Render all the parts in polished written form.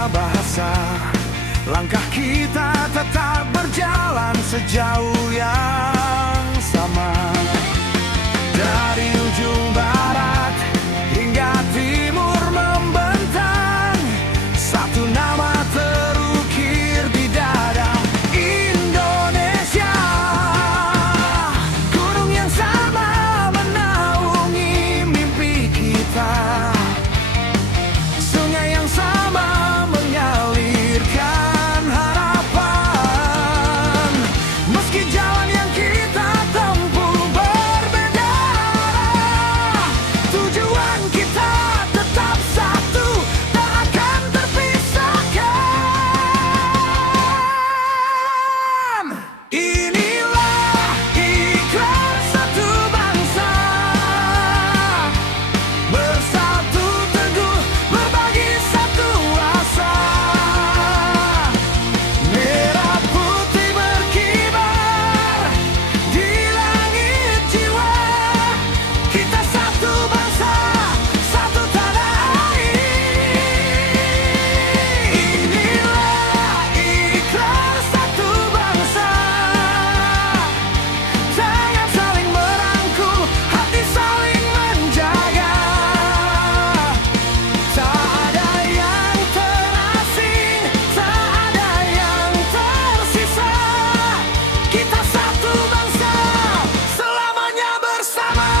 beda bahasa, langkah kita tetap berjalan sejauh yang sama. Dari ujung barat hingga timur membentang, satu nama terukir di dada: Indonesia. Gunung yang sama menaungi mimpi kita, sungai yang sama mengalirkan harapan. Meski jalan yang kita tempuh berbeda, tujuan kita tetap satu, tak akan terpisahkan. Inilah ikrar satu bangsa, bersatu teguh berbagi satu asa. Merah putih berkibar di langit jiwa, kita satu bangsa, satu tanah air. Inilah ikrar satu bangsa, jangan saling merangkul, hati saling menjaga. Tak ada yang terasing, tak ada yang tersisa, kita satu bangsa, selamanya bersama.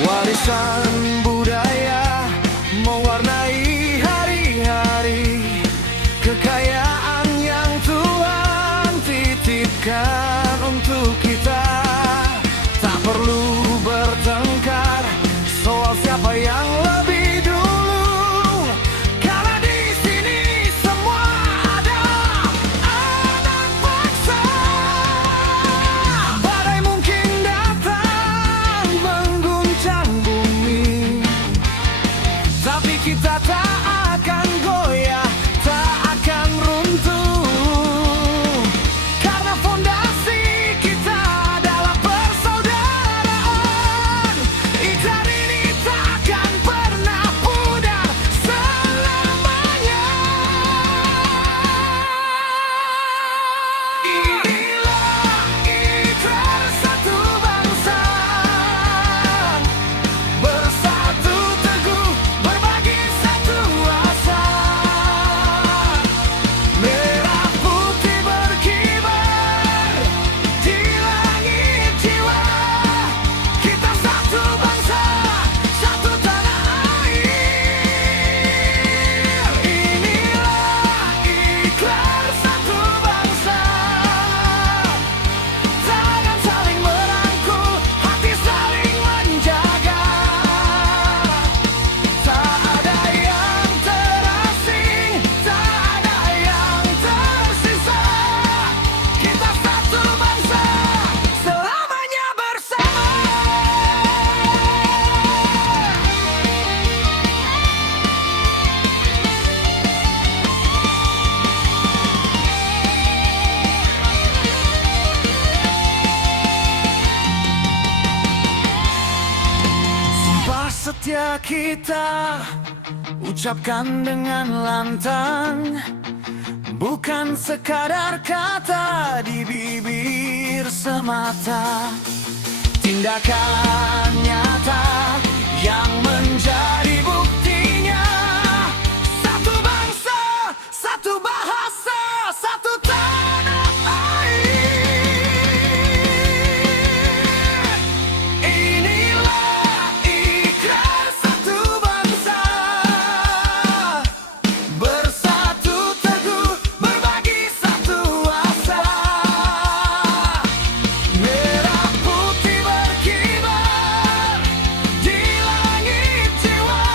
Warisan budaya mewarnai hari-hari, kekayaan yang Tuhan titipkan untuk kita. Tak perlu bertengkar soal siapa yang lebih dulu, karena di sini semua adalah anak bangsa. Badai mungkin datang mengguncang bumi, tapi kita tak akan goyah, tak akan runtuh, karena fondasi kita adalah persaudaraan. Ikrar ini tak akan pernah pudar selamanya. Inilah ikrar satu bangsa, bersatu teguh berbagi satu asa. Merah putih berkibar di langit jiwa, kita satu bangsa, satu tanah air. Inilah ikrar satu bangsa, jangan saling merangkul, hati saling menjaga. Tak ada yang terasing, tak ada yang tersisa, kita satu bangsa, selamanya bersama. Sumpah setia kita ucapkan dengan lantang, bukan sekadar kata di bibir semata. Tindakan nyata yang menjadi buktinya, satu bangsa, satu bahasa, satu tanah air. Inilah ikrar satu bangsa, bersatu teguh berbagi satu asa. Merah putih berkibar di langit jiwa,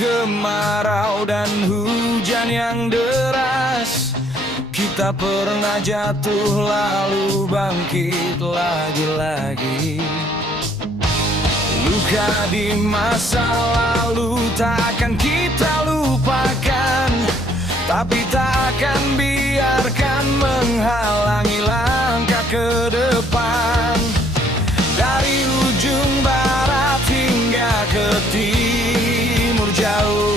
kemarau dan hujan yang deras, kita pernah jatuh lalu bangkit lagi-lagi. Luka di masa lalu takkan kita lupakan, tapi tak akan biarkan menghalangi langkah ke depan. Dari ujung barat hingga ke timur jauh,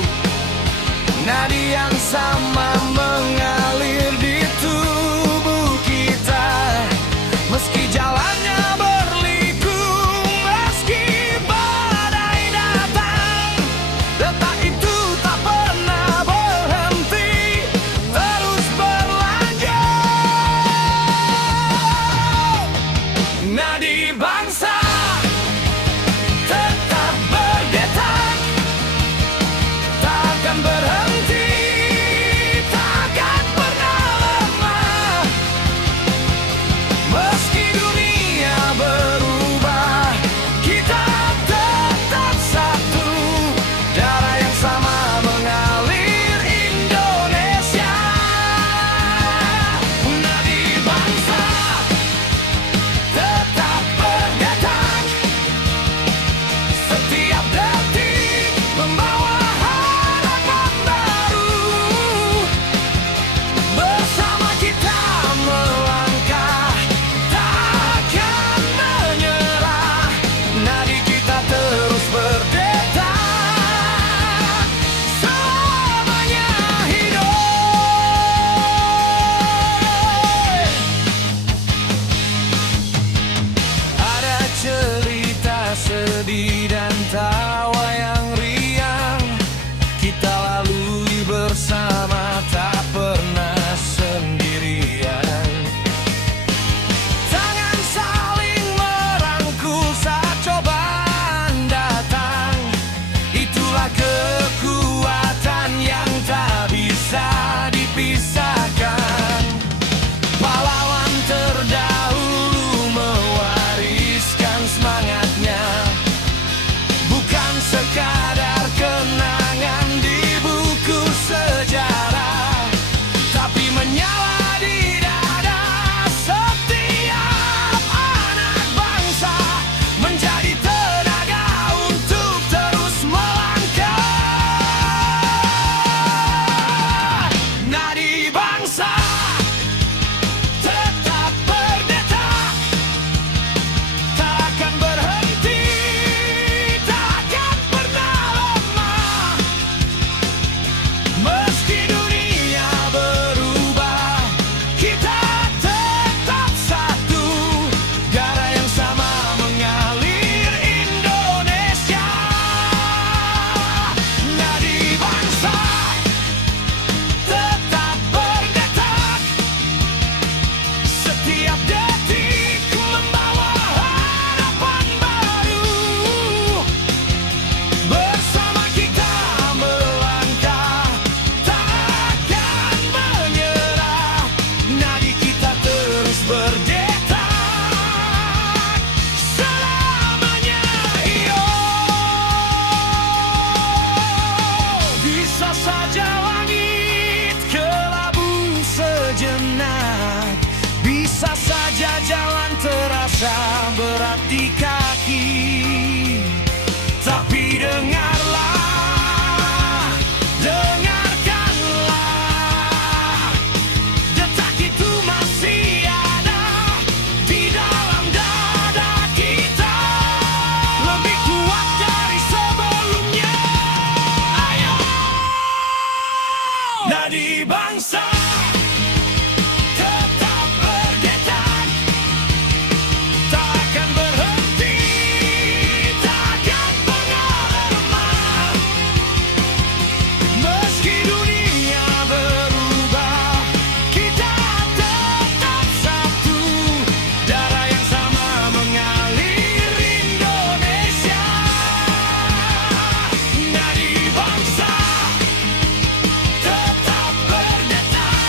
nadi yang sama mengalir di tubuh kita. Meski jalannya berliku, meski badai datang, detak itu tak pernah berhenti, terus berlanjut. Nadi bangsa tetap berdetak, takkan berhenti, takkan pernah lemah. Meski dunia berubah, kita tetap satu. Darah yang sama mengalir Indonesia. Nadi bangsa tetap berdetak, setiap detik membawa harapan baru. Bersama kita melangkah, takkan menyerah. Nadi kita terus berdetak, selamanya hidup. Ada cerita sedih dan tawa yang riang, kita lalui bersama, tak pernah sendirian. Tangan saling merangkul saat cobaan datang, itulah kekuatan yang tak bisa dipisahkan. Pahlawan terdahulu mewariskan semangatnya, bukan sekadar kenangan di buku sejarah, tapi menyala di dada setiap anak bangsa, menjadi tenaga untuk terus melangkah. Nadi bangsa tetap berdetak, takkan berhenti, takkan pernah lemah. Meski dunia berubah, kita tetap satu. Darah yang sama mengalir Indonesia. Nadi bangsa tetap berdetak, setiap detik membawa harapan baru. Bersama kita melangkah, takkan menyerah. Nadi kita terus berdetak, selamanya hidup. Bisa saja langit kelabu sejenak, bisa saja jalan terasa berat di kaki, tapi dengarlah, dengarkanlah, detak itu masih ada di dalam dada kita, lebih kuat dari sebelumnya. Ayo, nadi bangsa tetap berdetak, takkan berhenti, takkan pernah lemah. Meski dunia berubah, kita tetap satu. Darah yang sama mengalir Indonesia. Nadi bangsa tetap berdetak,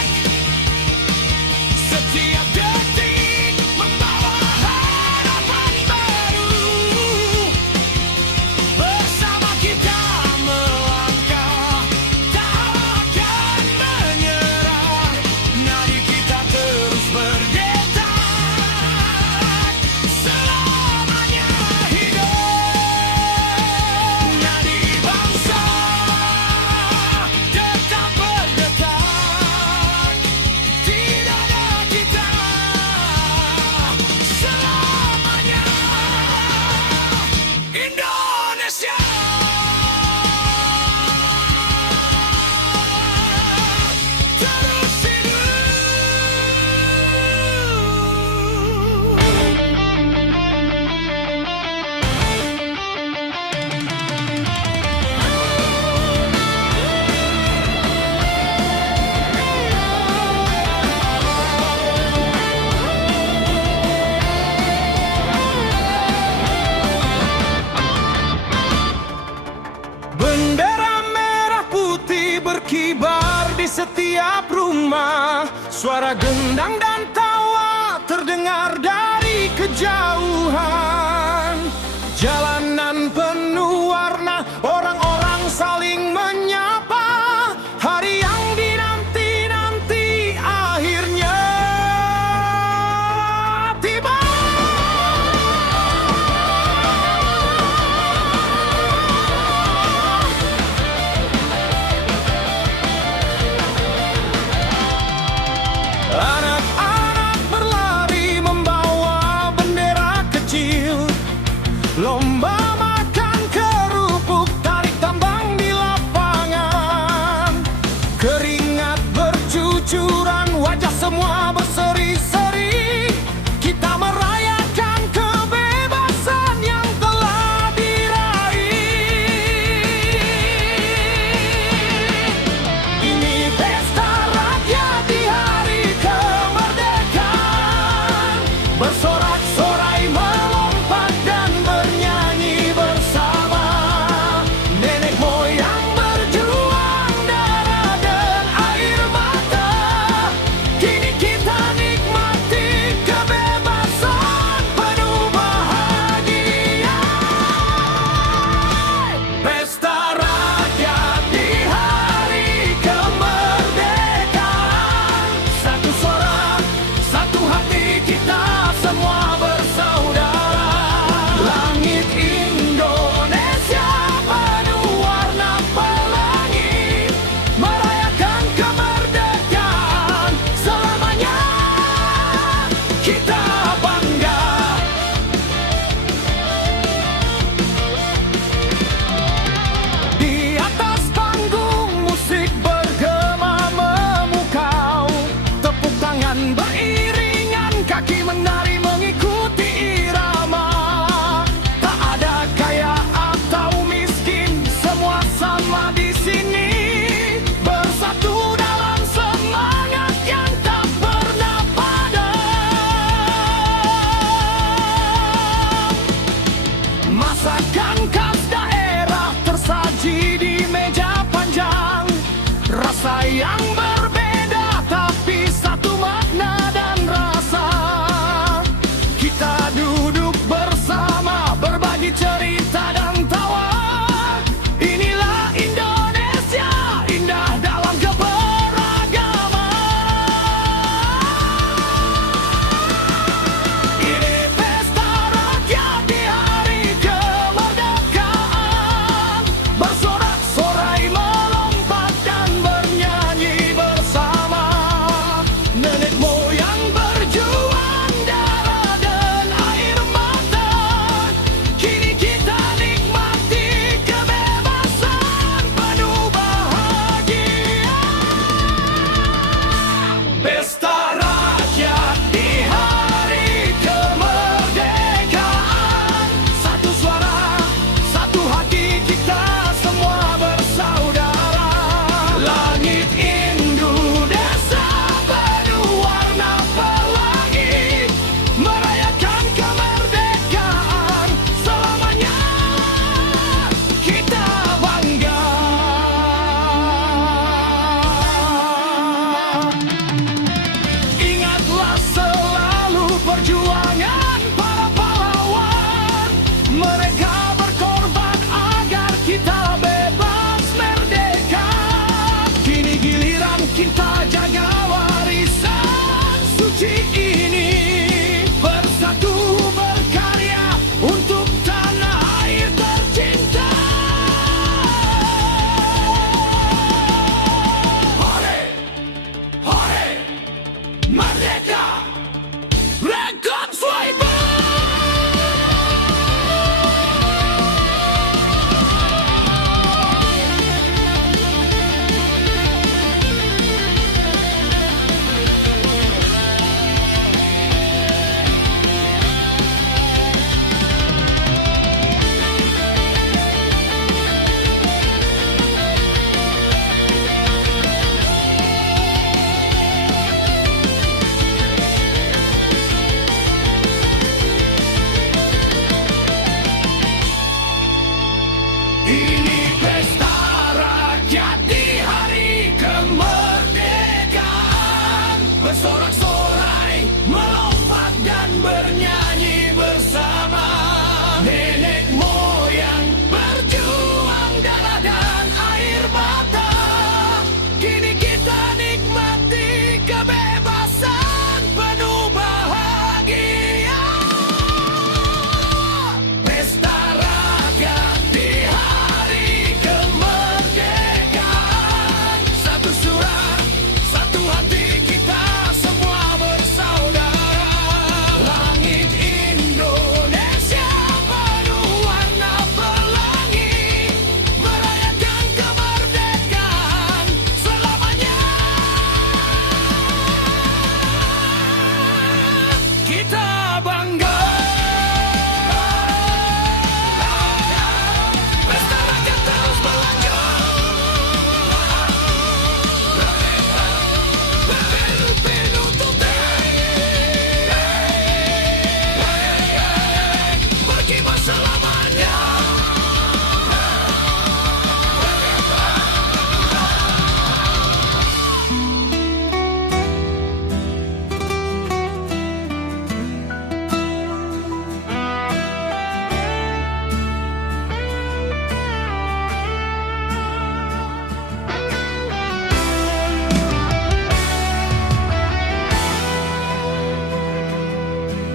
setiap rumah. Suara gendang dan tawa terdengar dari kejauhan. Jalanan penuh warna, orang-orang saling menyapa. Hari yang dinanti-nanti akhirnya tiba. Anak-anak berlari membawa bendera kecil. Lomba makan kerupuk, tarik tambang di lapangan. Keringat bercucuran, wajah semua berseri-seri. Kita merayakan kebebasan yang telah diraih. Ini pesta rakyat di hari kemerdekaan. Bersorak-sorai melompat dan bernyanyi bersama. Nenek moyang berjuang darah dan air mata. Kini kita nikmati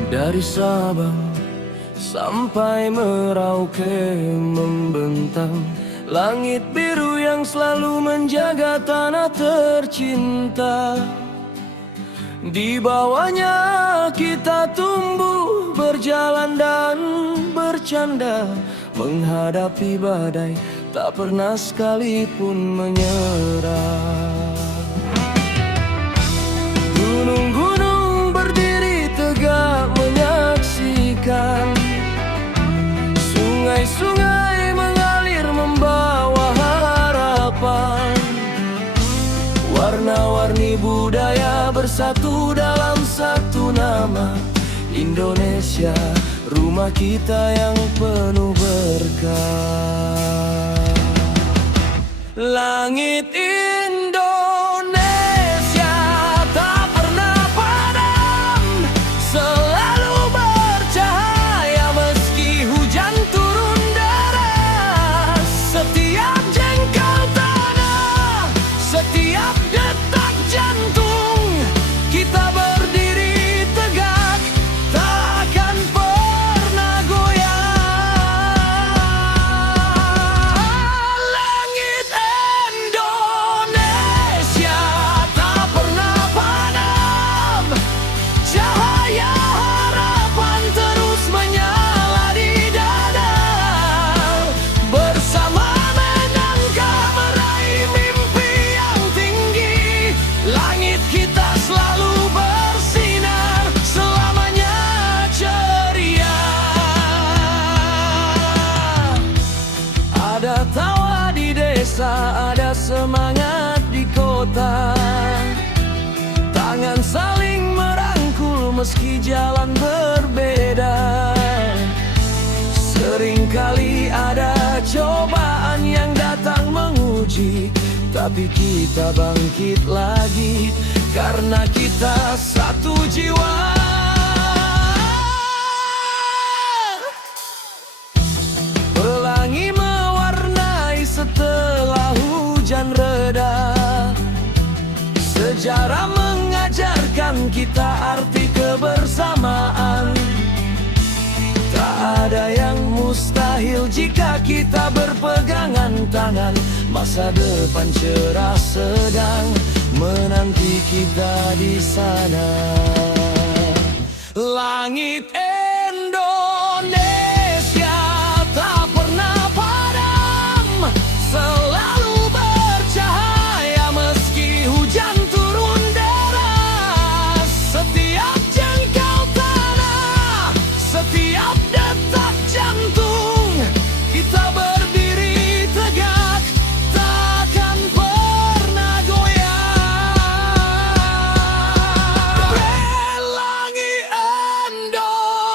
Dari Sabang sampai Merauke membentang, langit biru yang selalu menjaga tanah tercinta. Di bawahnya kita tumbuh, berjalan dan bercanda, menghadapi badai, tak pernah sekalipun menyerah. Gunung-gunung berdiri tegak menyaksikan, sungai-sungai mengalir membawa harapan. Warna-warni budaya bersatu dalam satu nama, Indonesia, rumah kita yang penuh berkah. Langit Indonesia tak pernah padam, selalu bercahaya meski hujan turun deras. Setiap jengkal tanah, setiap detak jantung, kita berdiri tegak, takkan pernah goyah. Langit Indonesia tak pernah padam, cahaya harapan terus menyala di dada. Bersama melangkah meraih mimpi yang tinggi, langit kita selalu bersinar, selamanya ceria. Ada tawa di desa, ada semangat di kota, tangan saling merangkul meski jalan berbeda. Seringkali ada cobaan yang datang menguji, tapi kita bangkit lagi karena kita satu jiwa. Pelangi mewarnai setelah hujan reda, sejarah mengajarkan kita arti kebersamaan. Tak ada yang mustahil jika kita berpegangan tangan, masa depan cerah sedang menanti kita di sana. Langit Indonesia tak pernah padam, selalu bercahaya meski hujan turun deras. Setiap jengkal tanah, setiap detak jantung, kita berdiri tegak, takkan pernah goyah. Pelangi Indonesia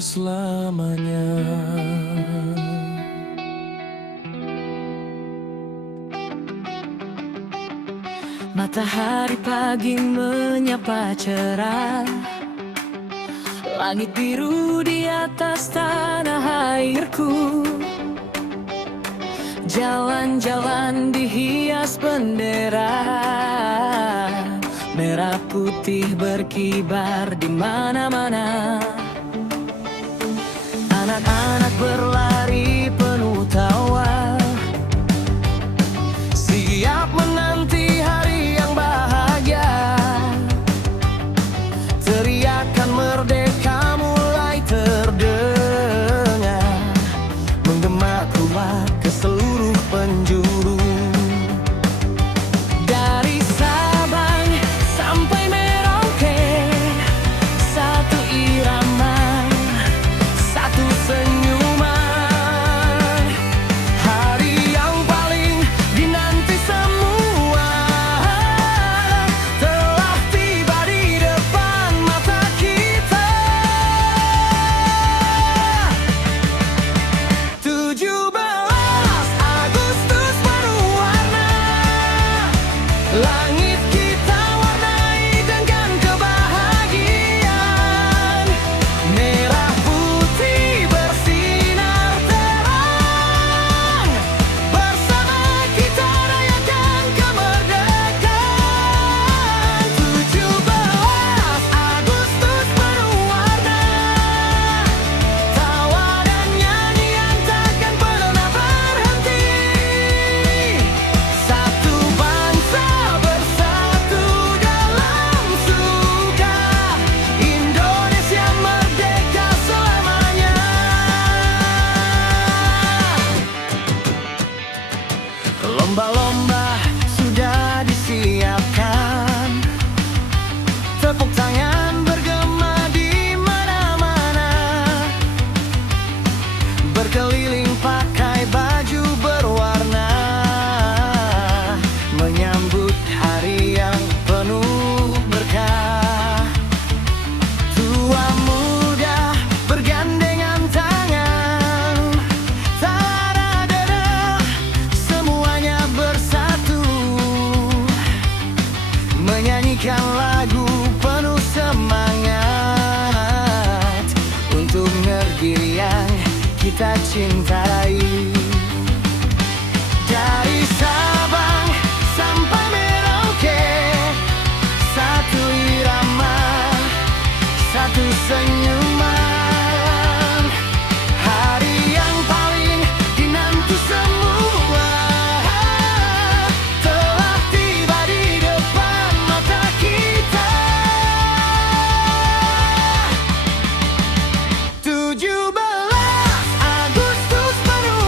selamanya. Matahari pagi menyapa cerah, langit biru di atas tanah airku. Jalan-jalan dihias bendera, merah putih berkibar di mana-mana. Anak-anak berlari penuh tawa, siap menanti hari yang bahagia. Teriakan merdeka mulai terdengar, menggema kuat ke seluruh penjuru. Dari Sabang sampai Merauke, satu irama, satu senyuman. Hari yang paling dinanti semua telah tiba di depan mata kita. 17 Agustus penuh warna, langit kita warnai dengan kebahagiaan. Merah putih bersinar terang, bersama kita rayakan kemerdekaan. 17 Agustus penuh warna, tawa dan nyanyian takkan pernah berhenti. Satu bangsa bersatu dalam suka, Indonesia merdeka selamanya. Lomba-lomba sudah disiapkan, tepuk tangan bergema di mana-mana. Berkeliling pakai baju berwarna, menyambut hari yang penuh berkah. Tua muda bergandengan tangan, tanah dada semuanya bersatu, menyanyikan lagu penuh semangat untuk negeri yang kita cintai. Dari Sabang sampai Merauke, satu irama, satu senyuman. Hari yang paling dinanti semua telah tiba di depan mata kita. 17 Agustus penuh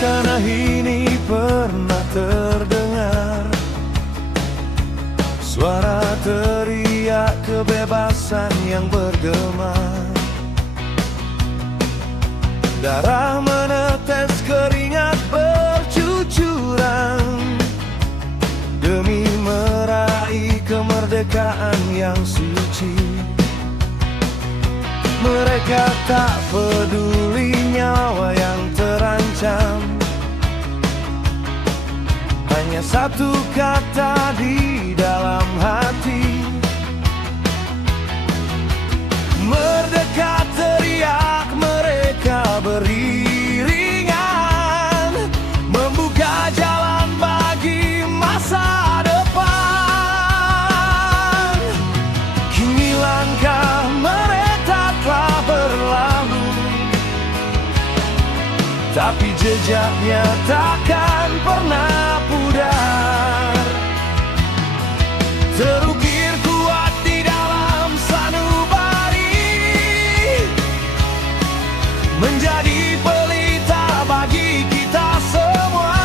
tanah ini pernah terdengar suara teriak kebebasan yang bergema. Darah menetes, keringat bercucuran demi meraih kemerdekaan yang suci. Mereka tak peduli nyawa yang terancam, hanya satu kata di dalam hati. Merdeka, teriak mereka beriringan, membuka jalan bagi masa depan. Kini langkah mereka telah berlalu, tapi jejaknya takkan pernah pudar. Terukir kuat di dalam sanubari, menjadi pelita bagi kita semua.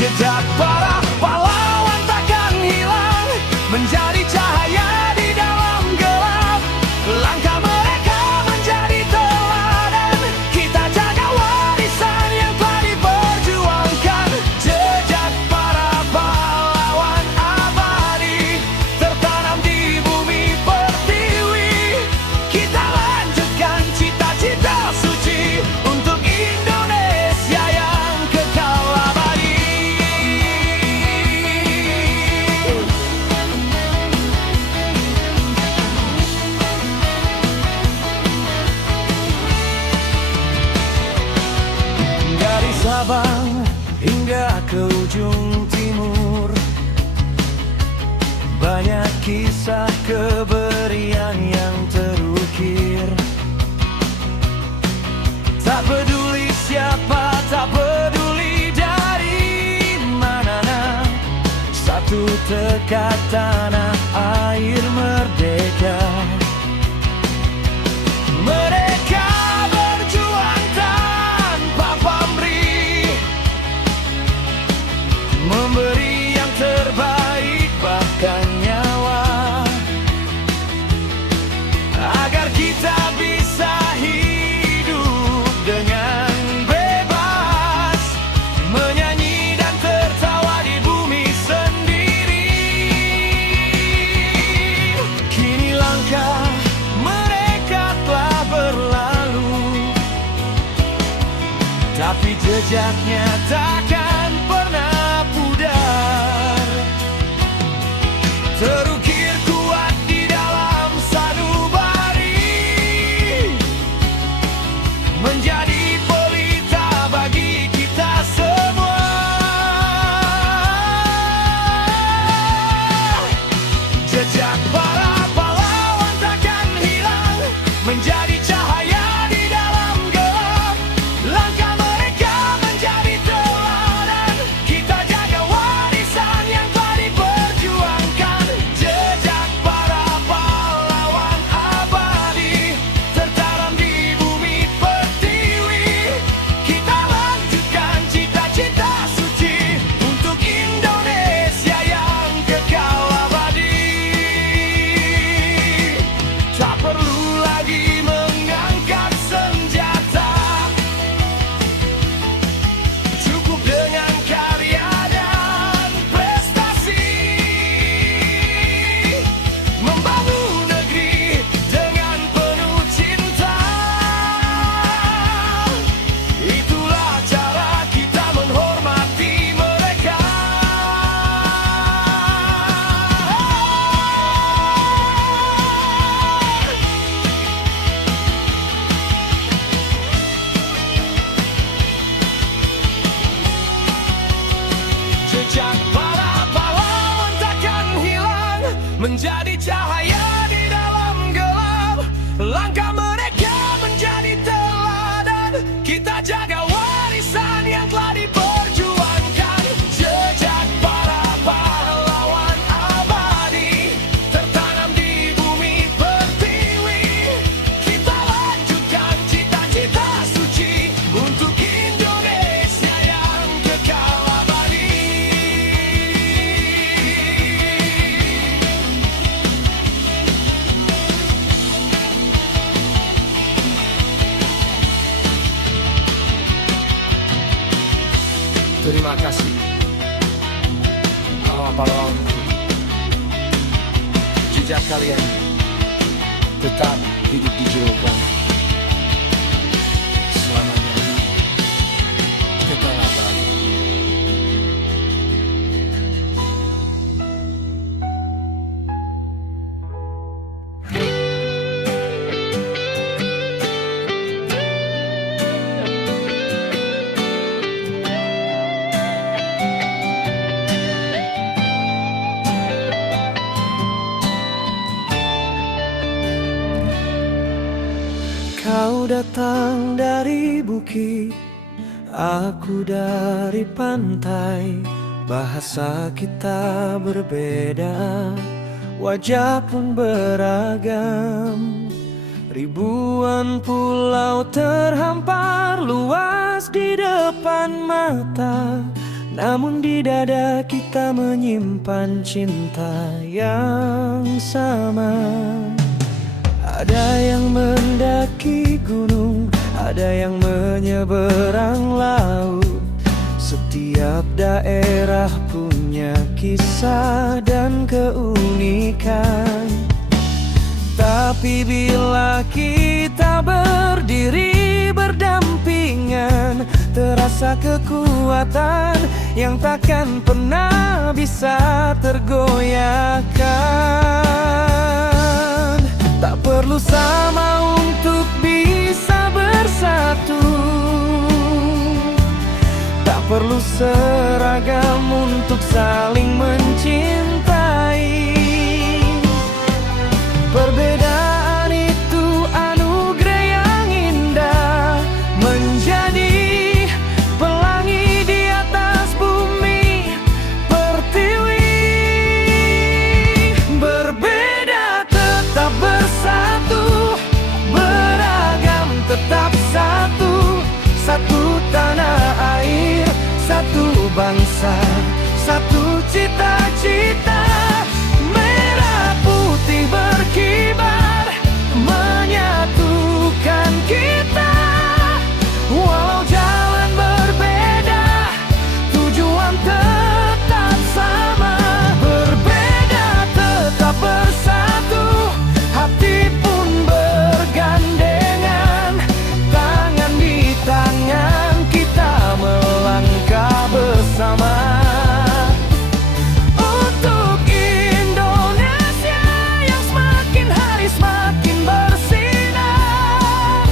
Jejak para pahlawan takkan hilang, menjadi cahaya di dalam gelap. Langkah mereka menjadi teladan, kita jaga warisan yang telah diperjuangkan. Jejak para pahlawan abadi, tertanam di bumi pertiwi. Kita lanjutkan cita-cita suci untuk Indonesia yang kekal abadi. Dari Sabang hingga ke ujung timur, banyak kisah keberian yang terukir. Tak peduli siapa, tak peduli dari mana, satu tekad tanah air merdeka. Mereka berjuang tanpa pamrih, memberi yang terbaik bahkan nyawa, agar kita bisa hidup dengan bebas, menyanyi dan tertawa di bumi sendiri. Kini langkah mereka telah berlalu, tapi jejaknya takkan pernah pudar. Terukir kuat di dalam sanubari, menjadi pelita bagi kita semua. Jejak para pahlawan takkan hilang, menjadi cahaya di dalam gelap. Langkah mereka menjadi teladan, kita jaga warisan yang telah diperjuangkan. Jejak para pahlawan abadi, tertanam di bumi pertiwi. Kita lanjutkan cita-cita suci untuk Indonesia yang kekal abadi. Tak perlu lagi Terima kasih pahlawanku. Jejak kalian tetap hidup di jiwa kami. Selamanya kekal abadi. Kau datang dari bukit, aku dari pantai. Bahasa kita berbeda, wajah pun beragam. Ribuan pulau terhampar luas di depan mata, namun di dada kita menyimpan cinta yang sama. Ada yang mendaki gunung, ada yang menyeberang laut. Setiap daerah punya kisah dan keunikan. Tapi bila kita berdiri berdampingan, terasa kekuatan yang takkan pernah bisa tergoyahkan. Tak perlu sama untuk bisa bersatu, tak perlu seragam untuk saling mencintai. Perbedaan itu anugerah yang indah, menjadi pelangi di atas bumi pertiwi. Berbeda tetap bersatu, beragam tetap satu. Satu tanah air, satu bangsa, satu cita-cita. Merah putih berkibar, menyatukan kita. Walau jalan berbeda, tujuan tetap sama. Berbeda tetap bersatu, hati pun bergandengan. Tangan di tangan kita melangkah bersama. Untuk Indonesia yang semakin hari semakin bersinar.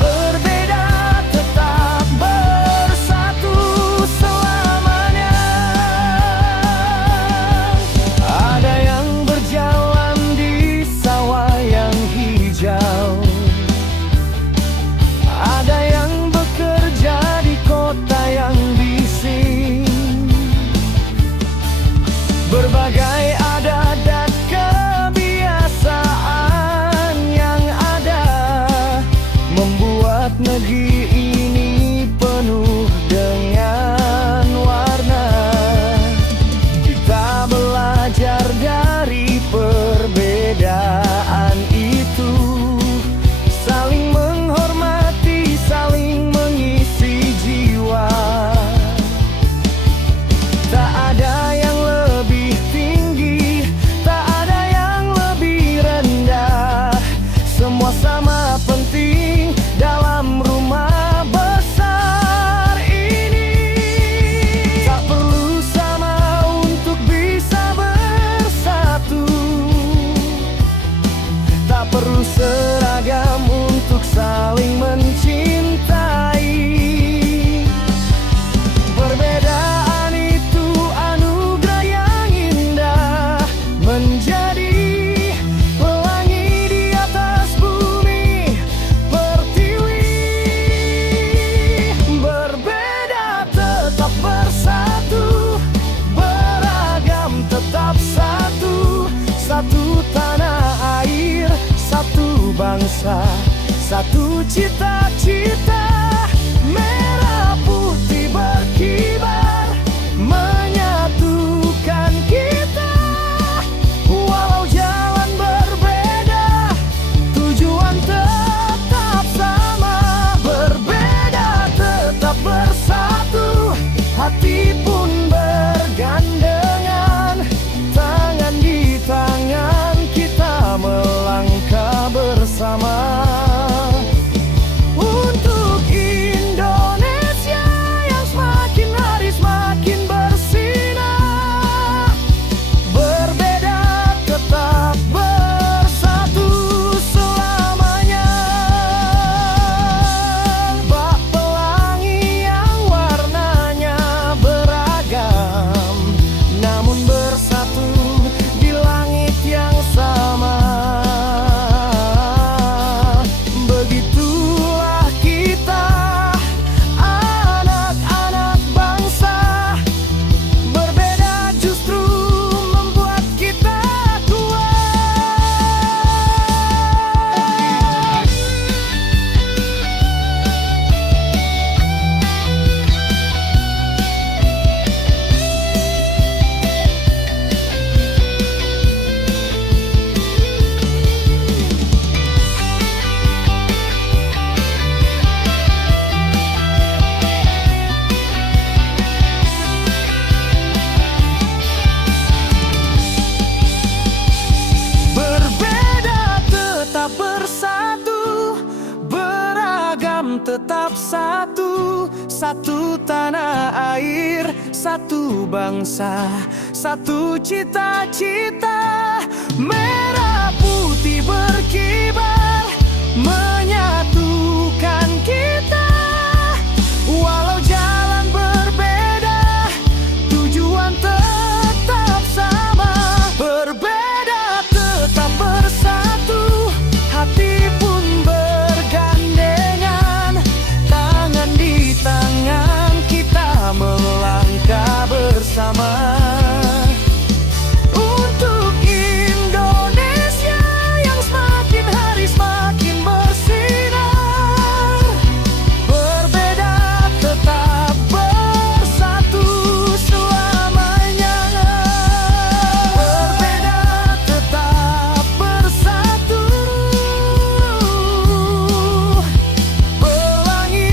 Berbeda tetap bersatu selamanya. Ada yang berjalan di sawah yang hijau, ada yang bekerja di kota yang bising. Berbagai adat dan kebiasaan yang ada membuat negeri ini penuh dengan warna. Kita belajar dari perbedaan itu, saling menghormati, saling mengisi jiwa. Tak ada yang lebih tinggi, tak ada yang lebih rendah. Semua sama penting dalam rumah besar ini. Tak perlu sama untuk bisa bersatu, tak perlu seragam untuk saling mencintai. Perbedaan itu anugerah yang indah, menjadi pelangi di atas bumi pertiwi. Berbeda tetap bersatu, beragam tetap satu. Satu tanah air, satu bangsa, satu cita-cita. Merah putih berkibar, menyatukan kita. Walau jalan berbeda, tujuan tetap sama. Berbeda tetap bersatu, hati tetap satu. Satu tanah air, satu bangsa, satu cita-cita. Merah putih berkibar, menyatukan kita. Walau jalan berbeda, tujuan tetap sama. Berbeda tetap bersatu, hati pun bergandengan. Tangan di tangan kita melangkah bersama. Untuk Indonesia yang semakin hari semakin bersinar. Berbeda tetap bersatu selamanya. Berbeda tetap bersatu. Pelangi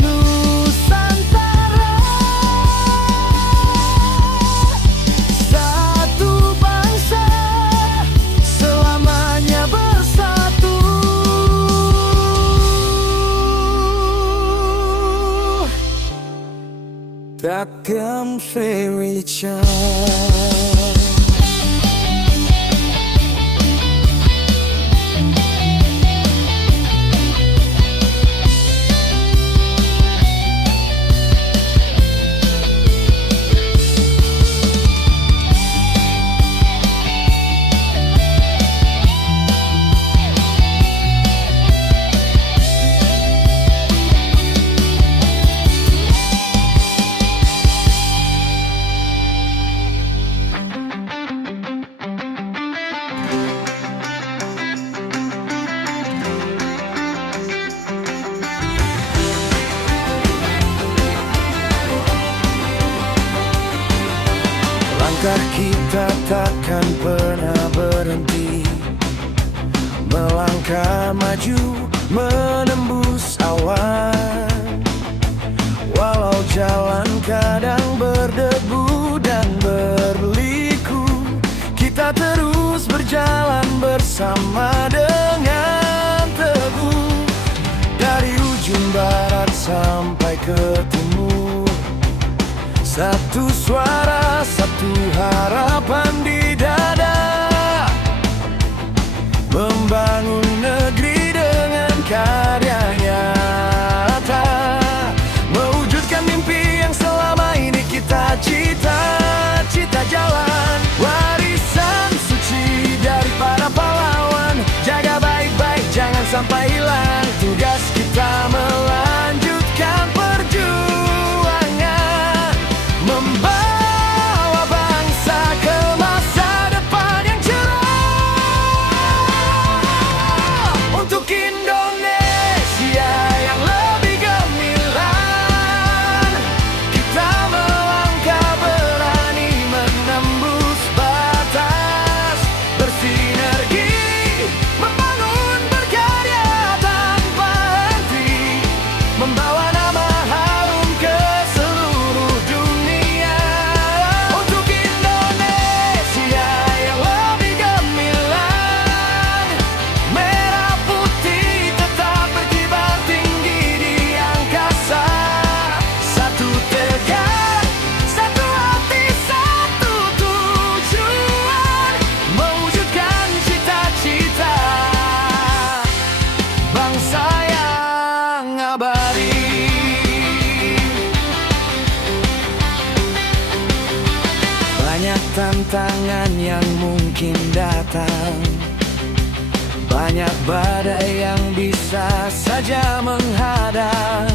Nusantara. Satu bangsa selamanya bersatu. Takkan Felicia. Langkah kita takkan pernah berhenti, melangkah maju menembus awan. Walau jalan kadang berdebu dan berliku, kita terus berjalan bersama dengan teguh. Dari ujung barat sampai ke timur, satu suara, satu harapan di dada. Membangun negeri dengan karya nyata, mewujudkan mimpi yang selama ini kita cita-cita jalan. Warisan suci dari para pahlawan, jaga baik-baik jangan sampai hilang. Tugas kita melanjutkan perjuangan, membawa bangsa ke masa depan yang cerah. Untuk Indonesia yang lebih gemilang, kita melangkah berani menembus batas. Bersinergi membangun berkarya tanpa henti, membawa nama harum ke seluruh dunia. Untuk Indonesia yang lebih gemilang, merah putih tetap berkibar tinggi di angkasa. Satu tegak, satu hati, satu tujuan, mewujudkan cita-cita bangsa yang abadi. Banyak tantangan yang mungkin datang, banyak badai yang bisa saja menghadang.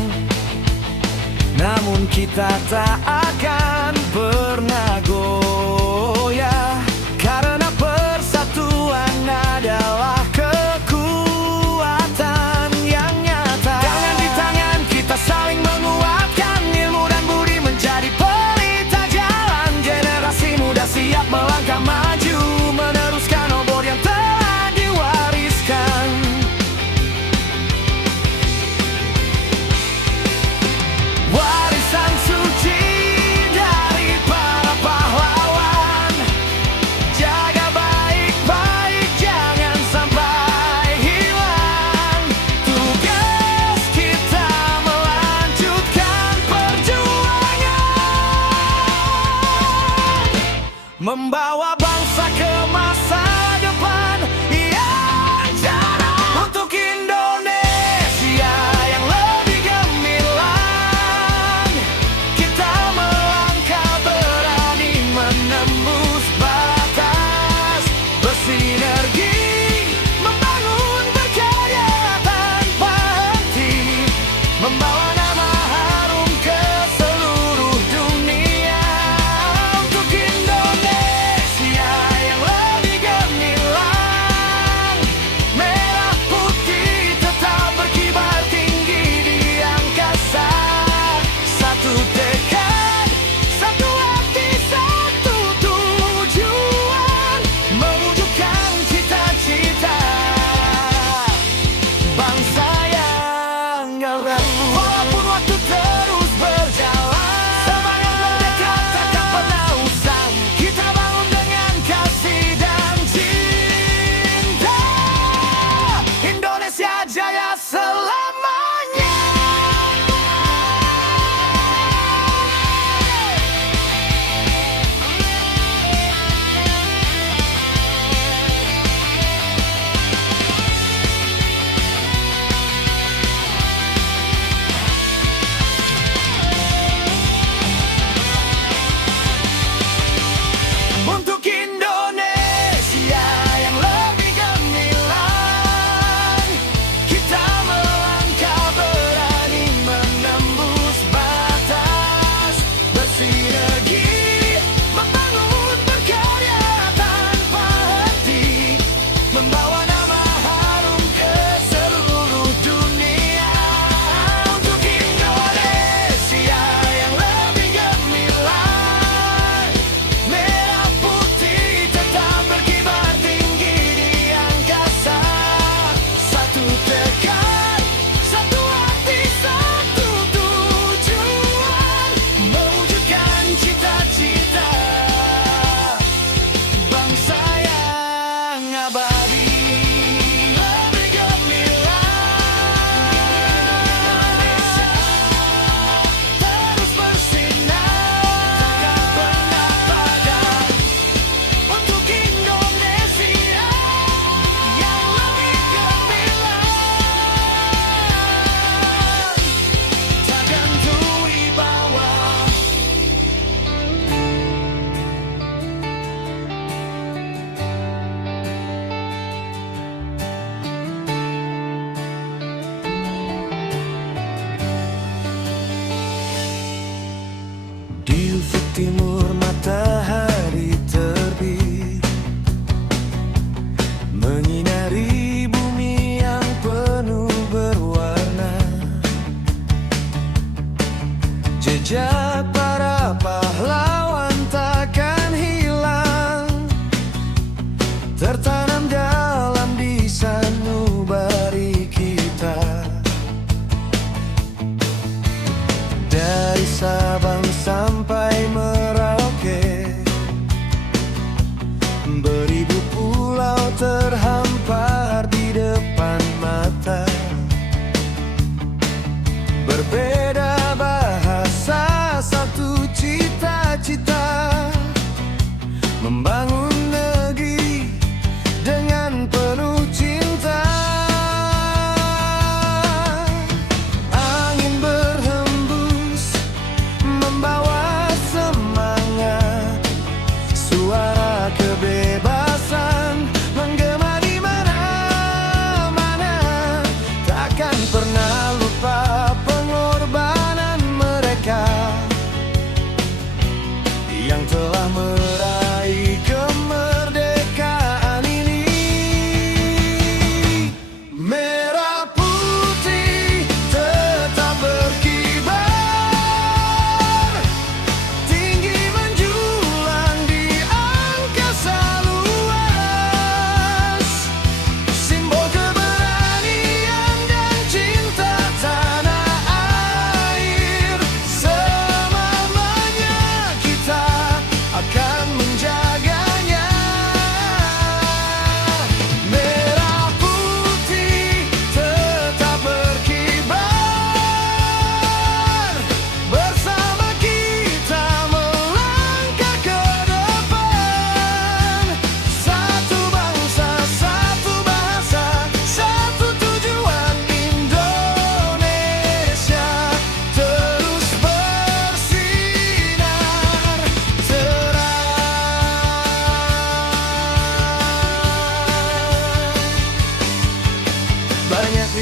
Namun kita tak akan pernah goyah, karena persatuan adalah kekuatan yang nyata. Tangan di tangan kita saling menguatkan, ilmu dan budi menjadi pelita jalan. Generasi muda siap melangkah maju, meneruskan obor yang telah diwariskan. Warisan suci dari para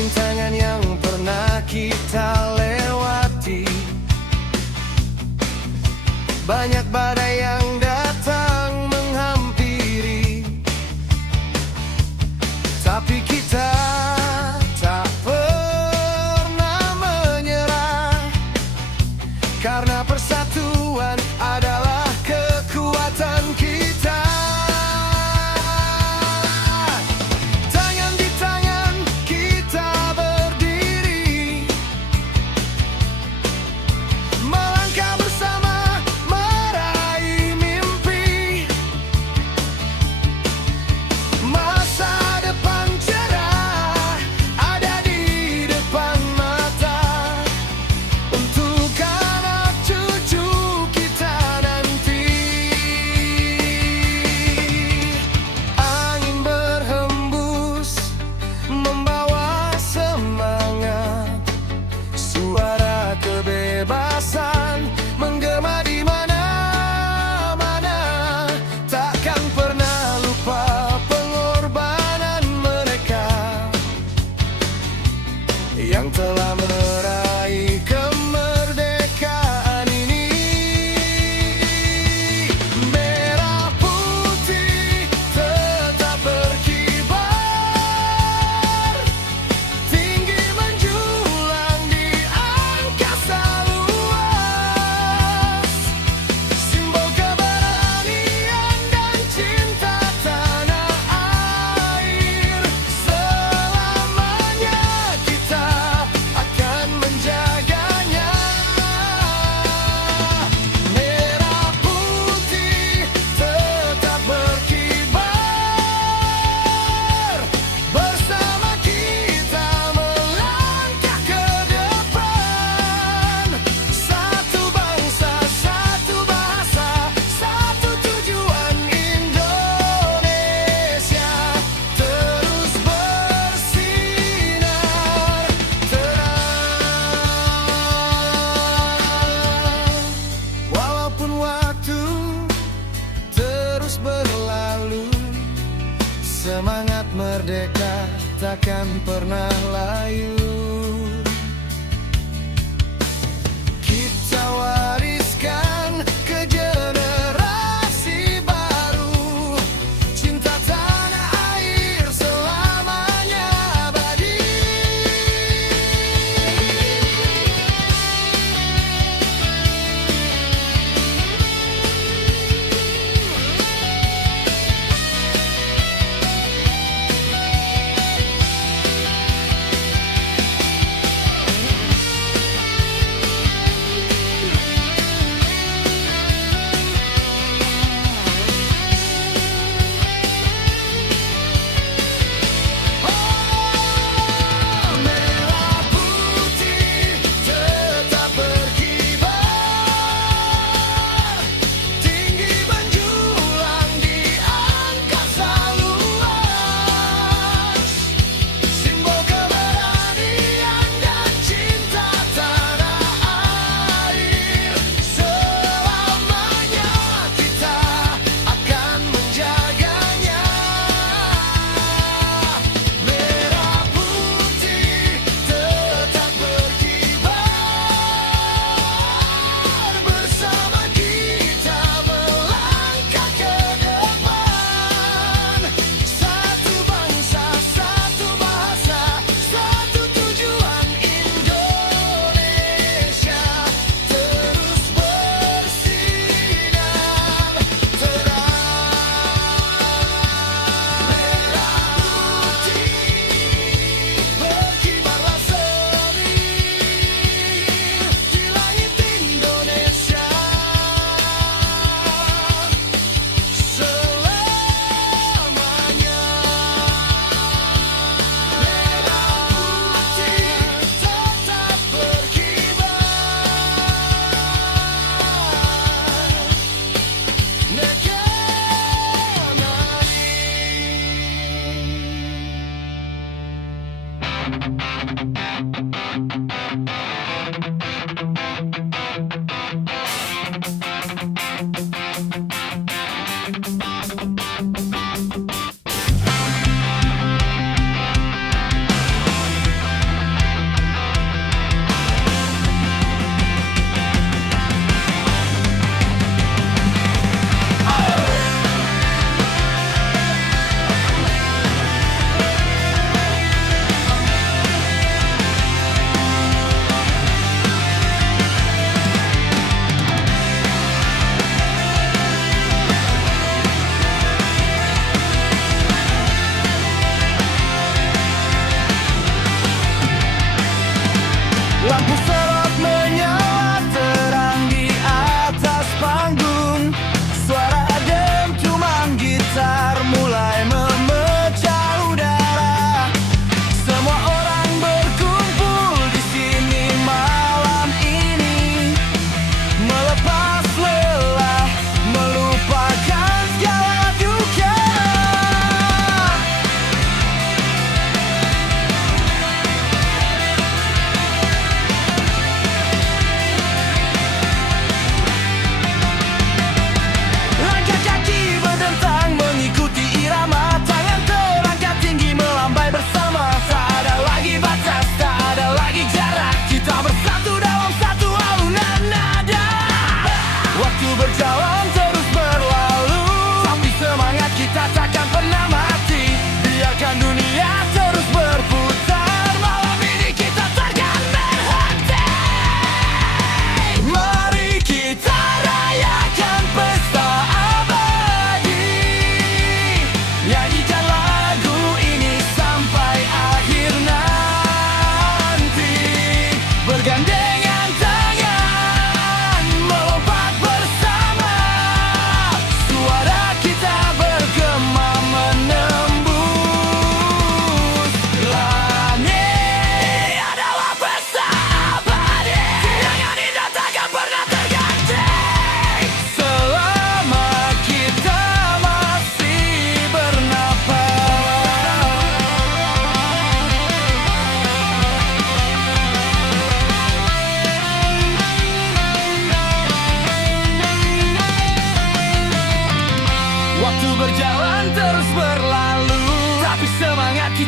rintangan yang pernah kita lewati. Banyak badai yang datang menghampiri, tapi kita tak pernah menyerah, karena persatuan adalah kekuatan kita. Tangan di tangan kita berdiri, melangkah bersama meraih mimpi. Masa depan cerah ada di depan mata, untuk anak cucu kita nanti. Angin berhembus membawa semangat, suara kebebasan menggema di mana-mana. Takkan pernah lupa pengorbanan mereka yang telah meraih kemerdekaan ini. Merah putih tetap berkibar, tinggi menjulang di angkasa luas. Simbol keberanian dan cinta tanah air, selamanya kita akan menjaganya. Merah putih tetap berkibar, bersama kita melangkah ke depan. Satu bangsa, satu bahasa, satu tujuan, Indonesia terus bersinar terang. Walaupun waktu terus berlalu, semangat merdeka takkan pernah layu. Kita wariskan ke generasi baru, cinta tanah air selamanya abadi. Merah putih tetap berkibar, tinggi menjulang di angkasa luas. Simbol keberanian dan cinta tanah air, selamanya kita akan menjaganya. Merah putih tetap berkibar, bersama kita melangkah ke depan. Satu bangsa, satu bahasa, satu tujuan, Indonesia terus bersinar terang. Merah putih berkibarlah seri di langit Indonesia selamanya. Merah putih tetap berkibar, negara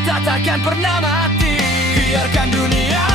kita takkan pernah mati. Biarkan dunia